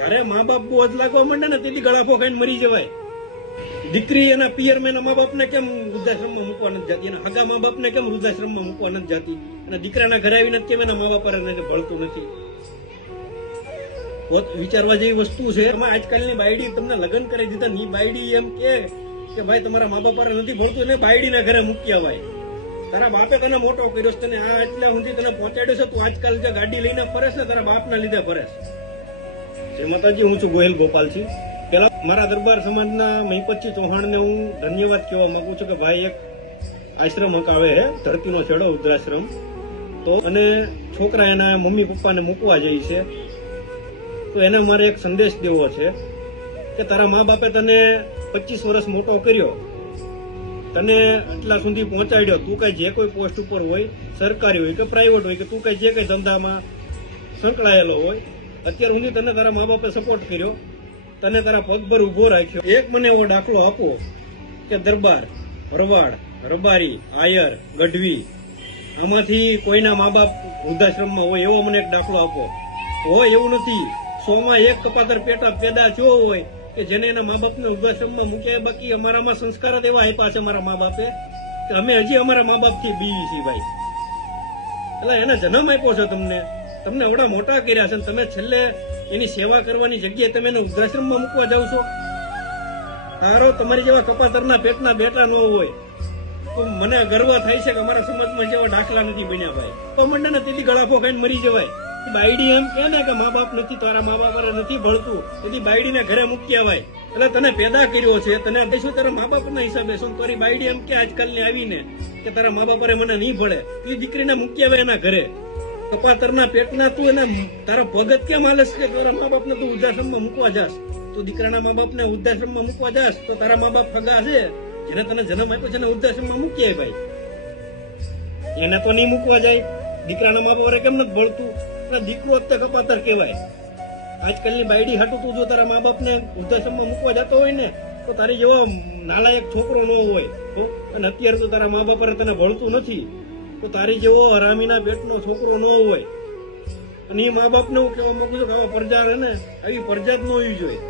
જ્યારે મા બાપ બોજ લાગવા માંડે ને તેથી ગળાફો ખાઈને મરી જવાય. દીકરી એના પિયર મેં એના મા બાપને કેમ વૃદ્ધાશ્રમમાં મૂકવા નથી જતી? એના હગા મા બાપને કેમ વૃદ્ધાશ્રમમાં મૂકવા નથી જતી? અને દીકરાના ઘરે આવીને કેમ એના મા બાપ એને ભળતું નથી? વિચારવા જેવી વસ્તુ છે. એમાં આજકાલની બાયડી તમને લગ્ન કરી દીધા ની બાયડી એમ કે ભાઈ તમારા મા બાપ નથી ભળતું એટલે બાયડીના ઘરે મૂકી અવાય તારા બાપે તને મોટો કર્યો છે તને આ એટલે સુધી તને પહોંચાડ્યો છે તું આજકાલ જે ગાડી લઈને ફરે છે તારા બાપના લીધે ફરેશ જય માતાજી, હું છું ગોહિલ ગોપાલજી પેલા મારા દરબાર સમાજના મહિપતજી ચૌહાણને હું ધન્યવાદ કહેવા માંગુ છું કે ભાઈ એક આશ્રમ હકાવે છે ધરતીનો છેડો, વૃદ્ધાશ્રમ. તો અને છોકરા એના મમ્મી પપ્પાને મૂકવા જાય છે. તો એને મારે એક સંદેશ દેવો છે કે તારા મા બાપે તને પચીસ વર્ષ મોટો કર્યો. તને એટલા સુધી પહોંચાડ્યો. તું કઈ જે કોઈ પોસ્ટ ઉપર હોય, સરકારી હોય કે પ્રાઇવેટ હોય કે તું કઈ જે કઈ ધંધામાં સંકળાયેલો હોય અત્યાર સુધી તને તારા મા બાપે સપોર્ટ કર્યો. તને તારા પગભર ઊભો રાખ્યો. એક મને એવો દાખલો આપો કે દરબાર, ભરવાડ, રબારી, આયર, ગઢવી, આમાંથી કોઈના મા બાપ વૃદ્ધાશ્રમમાં હોય એવો મને એક દાખલો આપો. હોય એવું નથી. સોમાં એક કપાતર પેટા પેદા થયો હોય કે જેને એના મા બાપને વૃદ્ધાશ્રમમાં મૂક્યા બાકી અમારામાં સંસ્કાર જ એવા આપ્યા છે અમારા મા બાપે કે અમે હજી અમારા મા બાપથી બી છીએ ભાઈ. એટલે એને જન્મ આપ્યો છે તમને. તમને એવડા મોટા કર્યા છે તમે છેલ્લે એની સેવા કરવાની જગ્યાએ તમે એને વૃદ્ધાશ્રમમાં મૂકવા જાવ છો? તારો તમારી જેવા કપાતરના પેટના બેટા ન હોય. તો મને ગર્વ થાય છે કે અમારા સમાજમાં જેવા દાખલા નથી બન્યા ભાઈ. તો મંડે ને તેથી ગળાફો ખાઈને મરી જવાય. બાયડી એમ કે ને કે મા બાપ નથી, તારા મા બાપ નથી ભળતું. તેથી બાયડીને ઘરે મૂક્યા ભાઈ એટલે તને પેદા કર્યો છે. તને શું તારા મા બાપના હિસાબે શું તારી બાયડી એમ કે આજકાલની આવીને કે તારા મા બાપ મને નહીં ભળે. એ દીકરીને મૂક્યા એના ઘરે. કપાતરના પેટના તું એને તારા ભગત કેમ હાલસ કે તારા મા બાપને તું વૃદ્ધાશ્રમમાં મૂકવા જાસ તું દીકરાના મા બાપને વૃદ્ધાશ્રમમાં મૂકવા જાસ તો તારા મા બાપ ફગા છે. જેને તને જન્મ આપ્યો છે એને વૃદ્ધાશ્રમમાં મૂકી આય ભાઈ. એને તો નહીં મૂકવા જાય. દીકરાના મા બાપ કેમ નથી ભળતું? એટલે દીકરો જ કપાતર કહેવાય. આજકાલની બાયડી હાટું તું જો તારા મા બાપને વૃદ્ધાશ્રમમાં મૂકવા જતો હોય ને, તો તારી જેવો નાલાયક છોકરો ન હોય. અને અત્યારે તો તારા મા બાપ તને ભળતું નથી. તો તારી જેવો હરામીના પેટનો છોકરો ન હોય. અને એ મા બાપને હું કહેવા માંગુ છું કે આવા પ્રજા રહે ને, આવી પ્રજા ન હોવી જોઈએ.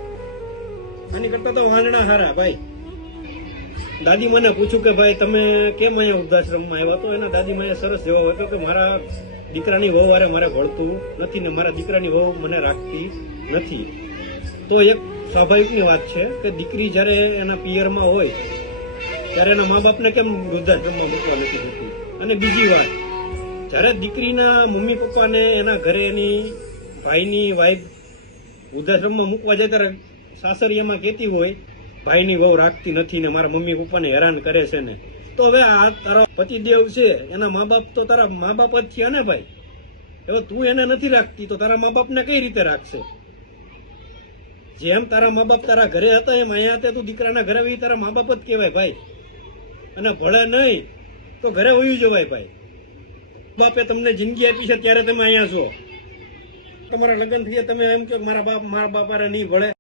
આની કરતા તો વાંદણા હારા, ભાઈ. દાદી મને પૂછ્યું કે ભાઈ, તમે કેમ અહીંયા વૃદ્ધાશ્રમમાં આવ્યા? તો એના દાદી મને સરસ જવાબ આપ્યો કે મારા દીકરાની વહુ વારે મારે ભળતું નથી ને મારા દીકરાની વહુ મને રાખતી નથી. તો એક સ્વાભાવિકની વાત છે કે દીકરી જ્યારે એના પિયરમાં હોય, ત્યારે એના મા બાપને કેમ વૃદ્ધાશ્રમમાં મૂકવા નથી જતી? અને બીજી વાત, જ્યારે દીકરીના મમ્મી પપ્પાને એના ઘરે એની ભાઈની વાઈફ વૃદ્ધાશ્રમમાં મૂકવા જાય ત્યારે સાસરિયામાં કહેતી હોય, ભાઈની વહુ રાખતી નથી ને મારા મમ્મી પપ્પાને હેરાન કરે છે ને. તો હવે આ તારા પતિદેવ છે, એના મા બાપ તો તારા મા બાપ જ થયા ને ભાઈ? હવે તું એને નથી રાખતી, તો તારા મા બાપને કઈ રીતે રાખશે? જેમ તારા મા બાપ તારા ઘરે હતા, એમ અહીંયા હતા તું દીકરાના ઘરે આવી, તારા મા બાપ જ કહેવાય, ભાઈ. અને ભળે નહીં તો ઘરે વયું જવાય ભાઈ. બાપે તમને જિંદગી આપી છે, ત્યારે તમે અહીંયા છો. તમારા લગ્ન થયા, તમે એમ કે મારા બાપ, મારા બાપાને નહીં ભળે